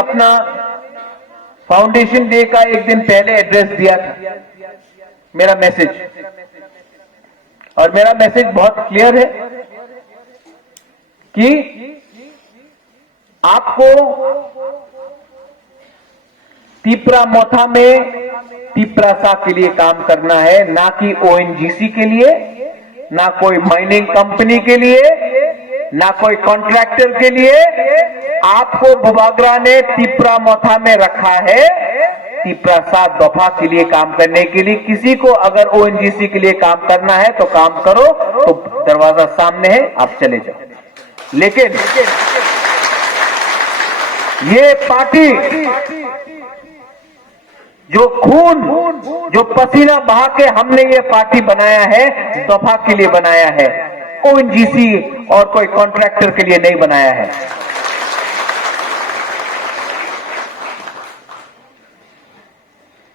अपना foundation day का एक दिन पहले एड्रेस दिया था, मेरा मैसेज, और मेरा मैसेज बहुत क्लियर है कि आपको तिपरा-मोथा में तिपरासा के लिए काम करना है, ना कि ओएनजीसी के लिए, ना कोई माइनिंग कंपनी के लिए, ना कोई कॉन्ट्रैक्टर के लिए। आपको बुबागरा ने तिपरा-मोथा में रखा है तिपरासा दफा के लिए काम करने के लिए। किसी को अगर ओएनजीसी के लिए काम करना है तो काम करो, तो दरवाजा सामने है, आप चले जाओ। लेकिन ये पार्टी जो खून, जो पसीना बहा के हमने ये पार्टी बनाया है, दफा के लिए बनाया है, ओएनजीसी और कोई कॉन्ट्रैक्टर के लिए नहीं बनाया है।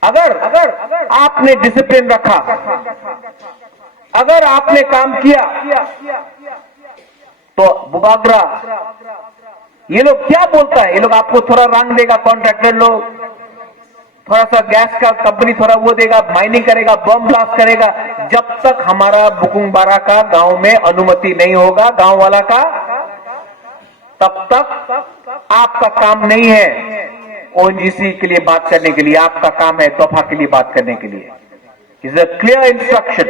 अगर आपने डिसिप्लिन रखा, अगर आपने काम किया, तो बुबागरा, ये लोग क्या बोलता है, ये लोग आपको थोड़ा रंग देगा, कॉन्ट्रैक्टर लोग थोड़ा सा गैस का कंपनी थोड़ा वो देगा, माइनिंग करेगा, बम ब्लास्ट करेगा। जब तक हमारा बुकुंबारा का गांव में अनुमति नहीं होगा, गांव वाला का, तब तक आपका काम नहीं है ओएनजीसी के लिए बात करने के लिए, आपका काम है तोहफा के लिए बात करने के लिए। Is a clear instruction.